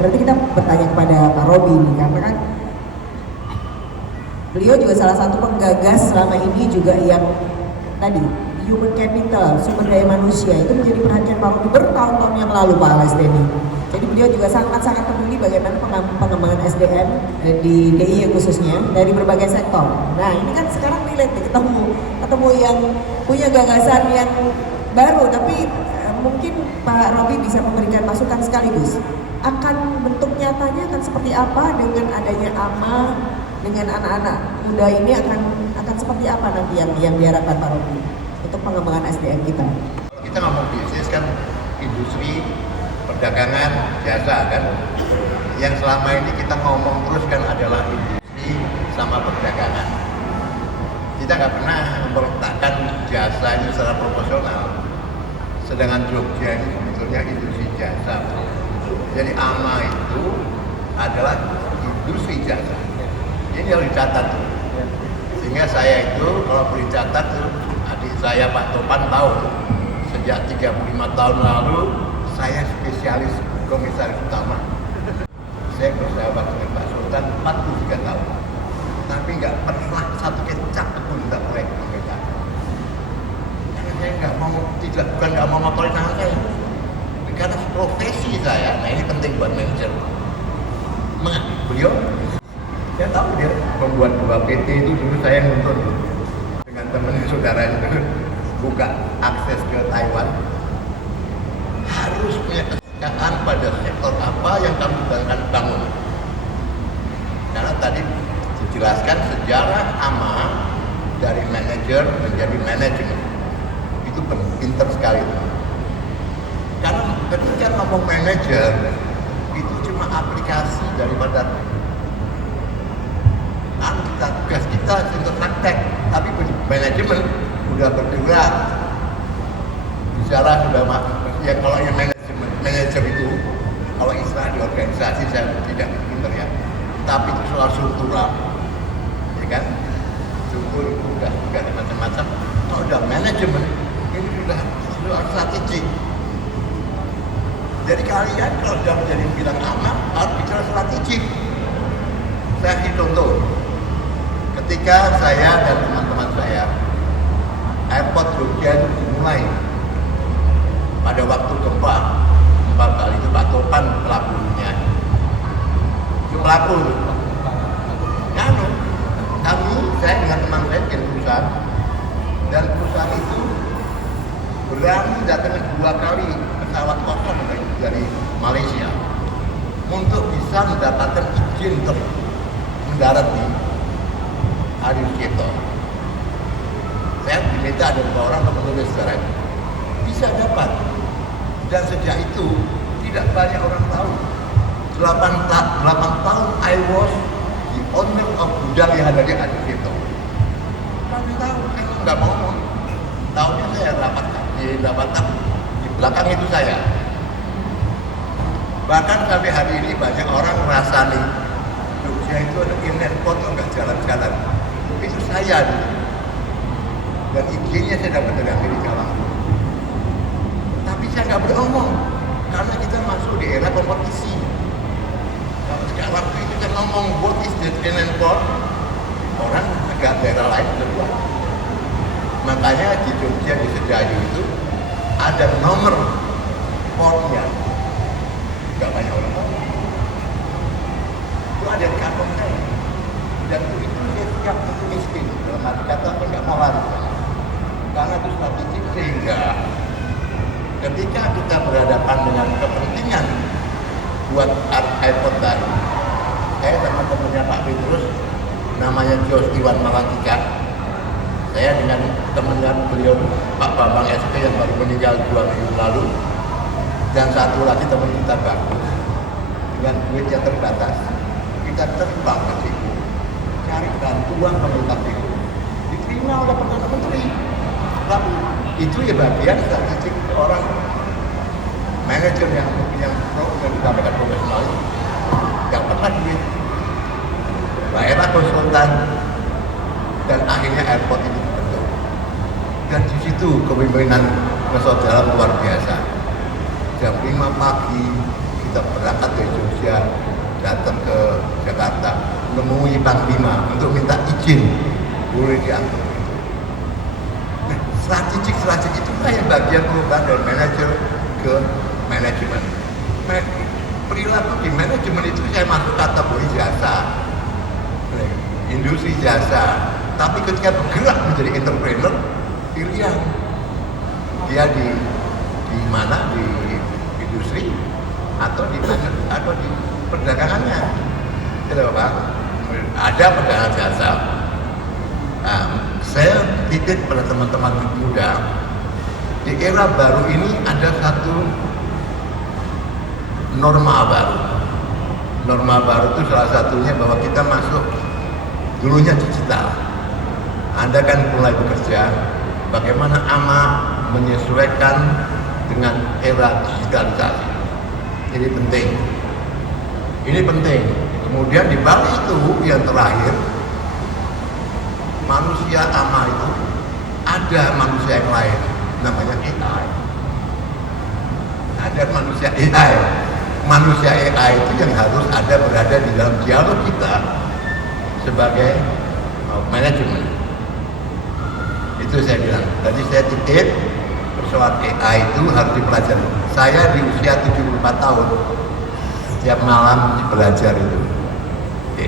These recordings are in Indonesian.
Berarti kita bertanya kepada Pak Robi nih, karena kan beliau juga salah satu penggagas selama ini juga yang tadi human capital, sumber daya manusia itu menjadi perhatian Pak Robi bertahun-tahun yang lalu Pak Alesdeni. Jadi beliau juga sangat-sangat peduli bagaimana pengembangan SDM di DIY khususnya dari berbagai sektor. Nah ini kan sekarang relate nih, ketemu yang punya gagasan yang baru, tapi mungkin Pak Robi bisa memberikan masukan sekaligus. Akan bentuk nyatanya akan seperti apa dengan adanya AMA, dengan anak-anak muda ini akan seperti apa nanti yang diharapkan Pak Robi untuk pengembangan SDM kita? Kita ngomong bisnis kan industri, perdagangan, jasa kan. Yang selama ini kita ngomong terus kan adalah industri sama perdagangan. Kita nggak pernah meletakkan jasa ini secara proporsional. Sedangkan Jogja ini sebetulnya industri jasa. Jadi AMA itu adalah industri jasa. Ini harus dicatat. Sehingga saya itu kalau boleh catat tuh, adik saya Pak Topan tahu sejak 35 tahun lalu saya spesialis komisaris utama. Saya bersahabat dengan Pak Sultan 43 tahun. Tapi nggak pernah satu kecap pun tidak boleh pemegang. Karena saya nggak mau motorin tangan saya. Karena profesi saya, nah ini penting buat manajer. Beliau, saya tahu dia membuat 2 PT itu dulu saya nonton dengan teman saudara itu buka akses ke Taiwan. Harus punya kesediaan pada sektor apa yang kamu akan bangun. Karena tadi dijelaskan sejarah AMA dari manajer menjadi manajemen. Itu pinter sekali. Karena ketika ngomong manajer itu cuma aplikasi daripada tugas kita untuk praktek, tapi manajemen udah bergerak bicara sudah ya. Kalau yang manajer itu kalau istilah di organisasi saya tidak pinter ya, tapi itu soal struktural ya kan, struktur itu udah macam-macam. Kalau udah manajemen ini sudah strategik. Jadi kalian kalau sudah menjadi bilang aman harus bicara strategik. Saya kasih contoh. Ketika saya dan teman-teman saya airport Jogja itu dimulai pada waktu gempa kali itu Pak Topan pelakunya. Itu pelaku. Saya dengan teman saya bikin perusahaan, dan perusahaan itu berani datang 2 kali pesawat kosong dari Malaysia untuk bisa mendapatkan izin untuk mendarat di Adi Sucipto. Saya diminta ada 2 orang untuk menulis sejarah itu. Bisa dapat. Dan sejak itu tidak banyak orang tahu. 8 tahun I was the owner of gudang yang ada di Adi Sucipto. Kami tahu, saya nggak mau ngomong. Tahunya saya rapat di belakang itu saya. Bahkan sampai hari ini banyak orang merasa nih Jogja itu ada inland port nggak jalan-jalan. Itu saya dulu. Dan idenya saya dapat dari Amerika langsung. Tapi saya nggak boleh ngomong karena kita masuk di era kompetisi. Kalau sekarang waktu itu kita ngomong what is the inland port, orang agak daerah lain keluar. Makanya di Jogja di Sedayu itu ada nomor portnya. Nggak banyak orang tahu. Itu ada di kantor saya. Dan itu saya siap untuk miskin. Dalam arti kata aku nggak mau lari. Karena itu strategik sehingga ketika kita berhadapan dengan kepentingan buat airport baru, saya sama temannya Pak Petrus, namanya Jos Iwan Malantika, saya dengan temannya beliau Pak Bambang SP yang baru meninggal 2 minggu lalu, dan satu lagi teman kita bagus dengan duit yang terbatas, kita terbang ke situ cari bantuan pemerintah itu, diterima oleh Perdana Menteri. Lalu itu ya bagian statistik orang manajer yang dikatakan profesional yang pernah duit daerah konsultan, dan akhirnya airport itu dibentuk. Dan di situ kepemimpinan saudara luar biasa. Jam 5 pagi kita berangkat dari Jogja saya datang ke Jakarta menemui Panglima untuk minta izin boleh diatur. Nah, strategik itu yang bagian perubahan dari manajer ke manajemen. Perilaku di manajemen itu saya masuk kategori jasa, industri jasa. Tapi ketika bergerak menjadi entrepreneur, pilihan dia di mana, di industri atau di perdagangannya. Tidak apa, ada perdagangan jasa. Nah, saya titip pada teman-teman muda, di era baru ini ada satu norma baru. Norma baru itu salah satunya bahwa kita masuk dulunya digital. Anda kan mulai bekerja, bagaimana menyesuaikan dengan era digitalisasi. Ini penting. Ini penting. Kemudian di balik itu yang terakhir, manusia itu ada manusia yang lain, namanya AI. Ada manusia AI. Manusia AI itu yang harus berada di dalam dialog kita sebagai manajemen. Itu saya bilang. Tadi saya titip persoalan AI itu harus dipelajari. Saya di usia 74 tahun setiap malam belajar itu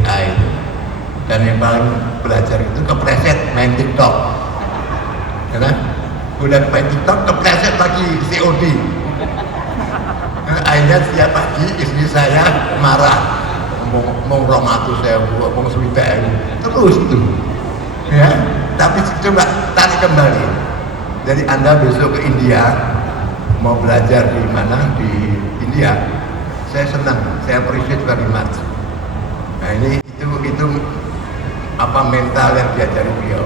AI itu. Dan yang paling belajar itu kepleset main TikTok. Karena udah main TikTok kepleset lagi COD. Akhirnya setiap pagi istri saya marah, mau 200.000, mau 1.000 terus itu, ya. Tapi coba tarik kembali. Jadi Anda besok ke India, mau belajar di mana di India, saya senang, saya appreciate very much. Nah ini itu mental yang diajari beliau.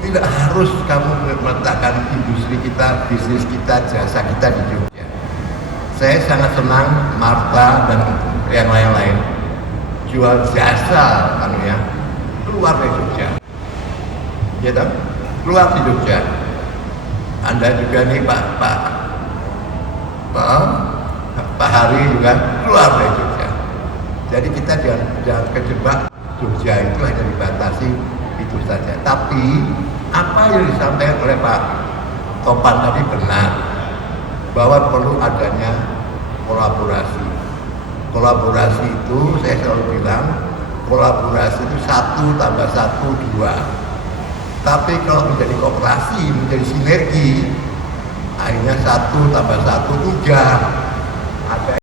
Tidak harus kamu meletakkan industri kita, bisnis kita, jasa kita di Jogja. Saya sangat senang Marta dan yang lain-lain jual jasa keluar dari Jogja. Ya toh? Keluar di Jogja. Anda juga nih Pak Hari juga keluar dari Jogja. Jadi kita jangan kejebak Jogja itu hanya dibatasi itu saja. Tapi apa yang disampaikan oleh Pak Topan tadi benar, bahwa perlu adanya kolaborasi. Kolaborasi itu saya selalu bilang, kolaborasi itu 1 tambah 1 2. Tapi kalau menjadi kooperasi, menjadi sinergi, akhirnya 1 tambah 1 3. Ada